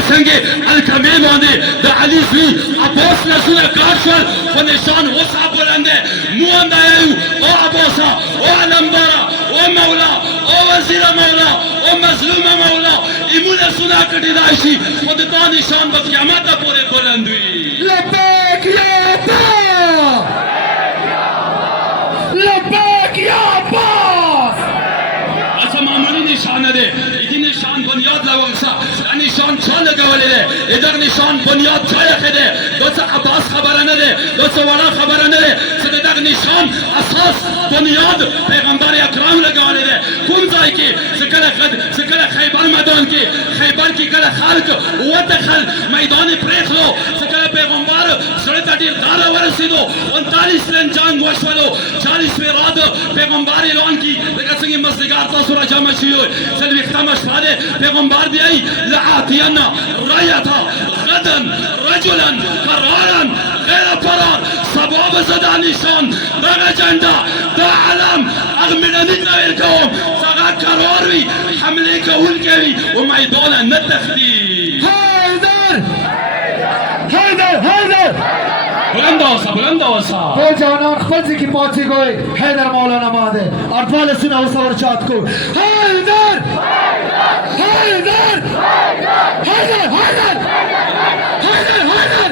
لکه څنګه الکمې باندې د علي زوی عباس لاسونه کار شول په نشان وسع بلنده موانده یو او عباسه او علمداره او مولا او وزیر مولا او مظلوم مولا ایمو لاسونه کټېدای شي خو د تا نشان به قیامته پورې بلند وي. لبیک یا عباس، لبیک یا عباس. اصلا معمولی نشان نه دی، این نشان بنیاد لوالسا نشان چا لګولې دی، ادغه نشان بنیاد چا یې دی، دوسه عباس خبره نه دی، دوسه وړه خبره نه دی، چې دغه نشان اساس بنیاد پیغمبر اکرام لګولې دی. کوم ځای کې چې کله خیبر میدان کې خیبر کې کله خلک وتخل میدان پرېخلو، چې کله پیغمبر سره ته ډېر غاړه ورسېدو 39 لن جنگ وشولو، 40 میراد پیغمبر اعلان کی لکه څنګه مزدګار تاسو را جمع شئ څلوېښتمه شپه دی پیغمبر دی ای لآتینا رایتا غدا رجلا فرارا غیر فرار. سبا به زه دا نشان دغه جنډه دا علم هغه مېړني ته ویل کوم چې هغه کرار وي حملې کوونکی وي و میدانه نه تښتي. حیدر حیدر حیدر بلند اوسه بلند اوسه. دو جانان خپل ځای کې پاتې ګوئ. حیدر مولانا ماده اور دوه لاسونه ورسه ورچات کو. حیدر حیدر حیدر حیدر حیدر حیدر.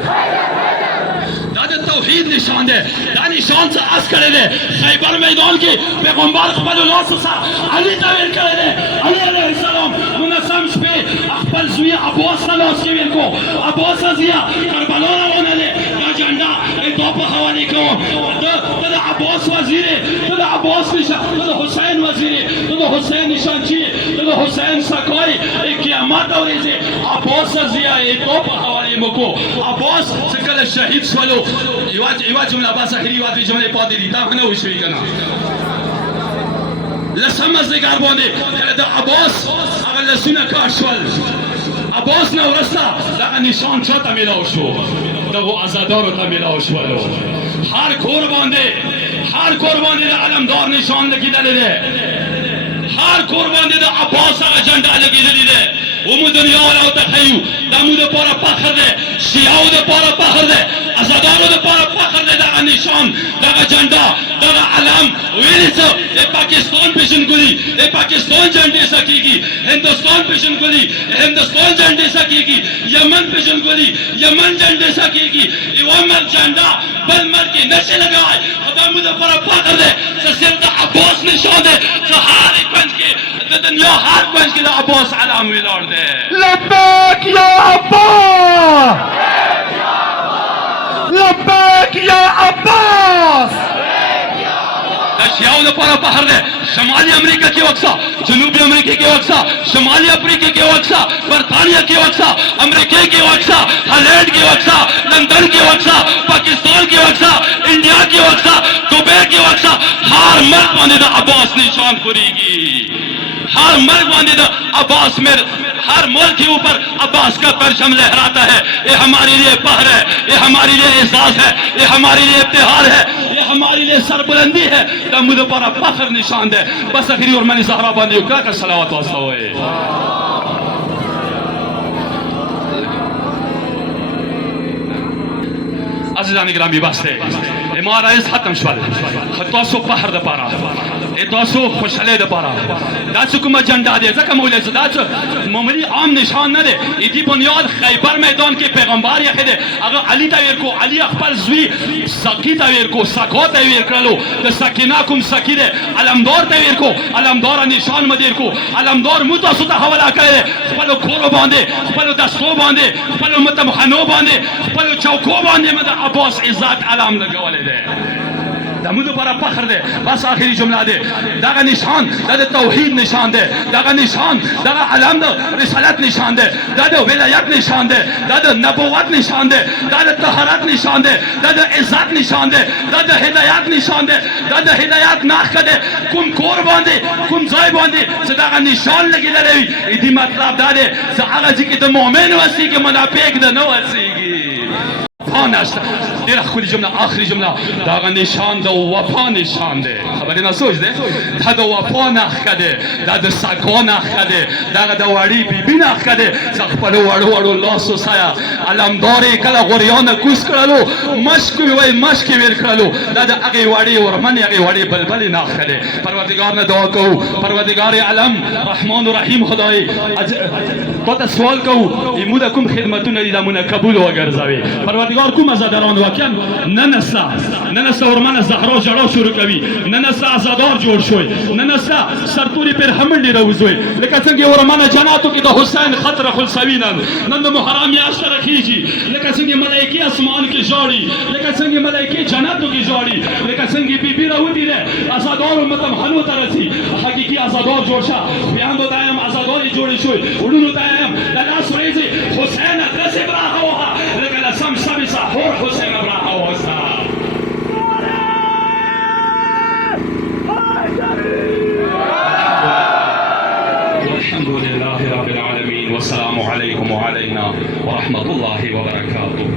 دا د توحید نشان دی، دا نشان څه اس کړی دی. خیبر میدان کې پیغمبر خپلو لاسو سره علي ته ویل کړی دی، علي علیه السلام منظم شپې خپل زوی عباس ته لاس کې ویل کو عباسه زیه کربلا روانه دی، دا جنډه تا په حوالې کوم. ته د عباس وزیر یې، ته د عباس نشان، ته د حسین وزیر یې، ته د حسین نشانچي یې، ته د حسین سکای قیامت ورځې عباسه زیه یې تا په حوالې مو کو. عباس چې کله شهید شولو یوه جمله بس اخري یوه دوې جملې پاتې دي، دا نه وشوي که نه. لسم مازدیګر باندې کله د عباس هغه لاسونه کار شول، عباس نه وروسته دغه نشان چا ته میلاو شو؟ دغو عزادارو ته میلاو شولو. هر کور باندې د علمدار نشان لګېدلی دی، هر کور باندې د عباس هغه جنډه لګېدلې دی. ومو دنیا والاو ته ښیو دا مو دپاره فخر دی، شیعو دپاره فخر دی، ازادارو دپاره فخر دی. دغه نشان دغه جنډه دغه علم ویلې څه د پاکستان پیژندګلي د پاکستان جنډې څه کېږي، هندوستان پیژندګلي هندوستان جنډې څه کېږي، یمن پیژندګلي یمن جنډې څه کېږي. یوه ملک جنډه بل ملک یې نشي لګولی، خو دا مو دپاره فخر دی چې صرف د عباس نشان دی، چې هر کونج کې د دنیا هر کونج کې د عباس علم ولاړ دی. لبیک یا عباس، لبیک یا عباس. دا شیعو دپاره فخر دی. شمالي امریکا کې وکسا، جنوبي امریکا کې وکسا، شمالي افریقا کې وکسا، برطانیہ کې وکسا، امریکا کې وکسا، هالینډ کې وکسا، لندن کې وکسا، پاکستان کې وکسا، انډیا کې وکسا، दुबई کې وکسا. هر ملک باندې د عباس نشان پوریږي، हर मर्द बांधे अब्बास में हर मुल्क के ऊपर अब्बास का परचम लहराता है. ये हमारे लिए पहर है, ये हमारे लिए एहसास है, ये हमारे लिए इफ्तिहार है, ये हमारे लिए सरबुलंदी है. मुझे पर फख्र निशान है. बस आखिरी और मैंने सहरा बांधी क्या कर सलावत वास्ता हुए. अज़ीज़ान गिरामी वास्ते इमाराइज खत्म शवल खतोसो पहर द पारा एतोसो खुशले द पारा दाच कुम झंडा दे जक मौले दाच मामूली आम निशान न दे इदी बुनियाद खैबर मैदान के पैगंबर या दे अगर अली तवीर को अली अकबर जुई सकी तवीर को सको तवीर करलो द सकीना कुम सकी दे अलमदार तवीर को अलमदार निशान मदीर को अलमदार मुतसुत हवाला करे पलो खोरो बांधे पलो दस्तो बांधे पलो मतम खनो बांधे पलो चौको बांधे मत अब्बास इज्जत आलम लगवाले दे दमुद पर फख्र दे. बस आखिरी जुमला दे दागा निशान दादा तौहीद निशान दे दागा निशान दागा अलम दे रिसालत निशान दे दादा विलायत निशान दे दादा नबुवत निशान दे दादा तहरत निशान दे दादा इज्जत निशान दे दादा हिदायत निशान दे दादा हिदायत नाख दे कुम कुर्बान दे कुम जायबान दे दागा निशान लगी दे इदी मतलब दादे आगा जी के तो मोमिन वसी के मुनाफिक दे नो वसी की ډېره ښکلې جمله آخري جمله د هغه نشان د وفا نشان دی خبرې نه سوچ دی دا د وفا نښه دی دا د سکا نښه دی دغه د وړې بیبي نښه دی چې خپلو وړو وړو لاسو سره علمدار یې کله غوریانه کوز کړلو مشک ویل مشک یې ویل کړلو دا د هغې وړې ورمنې هغې وړې بلبلې نښه دی پروردګار نه دعا کوو پروردګار علم رحمان و رحیم خدای تا ته سوال کوو ایمو د کوم خدمتونه دي دا مونه قبول وګرځوي پروردګار کوم عزاداران واقعا نن ستا ورمنه زهرا ژړا شروع کوي نن ستا عزادار جوړ شوی نن ستا سرتورې پر همنډې راوځوي لکه څنګه ورمنه جناتو کې د حسین خط رخلسوي نن د محرم میاشته راخیږي لکه څنګه ملایکې اسمان کې ژاړي لکه څنګه ملایکې جناتو کې ژاړي لکه څنګه بیبي راوتې ده عزادار متمحنو ته رسي حقیقي عزادار جوړ شه بیاندو ته یم عزادارې جوړې شوې وړونو ته یم د لاس ورېځې حسینه داسې براهوها لکه د سمسمې سحور حسینه براهوسته الحمد لله رب العالمين والسلام عليكم وعلينا ورحمة الله وبركاته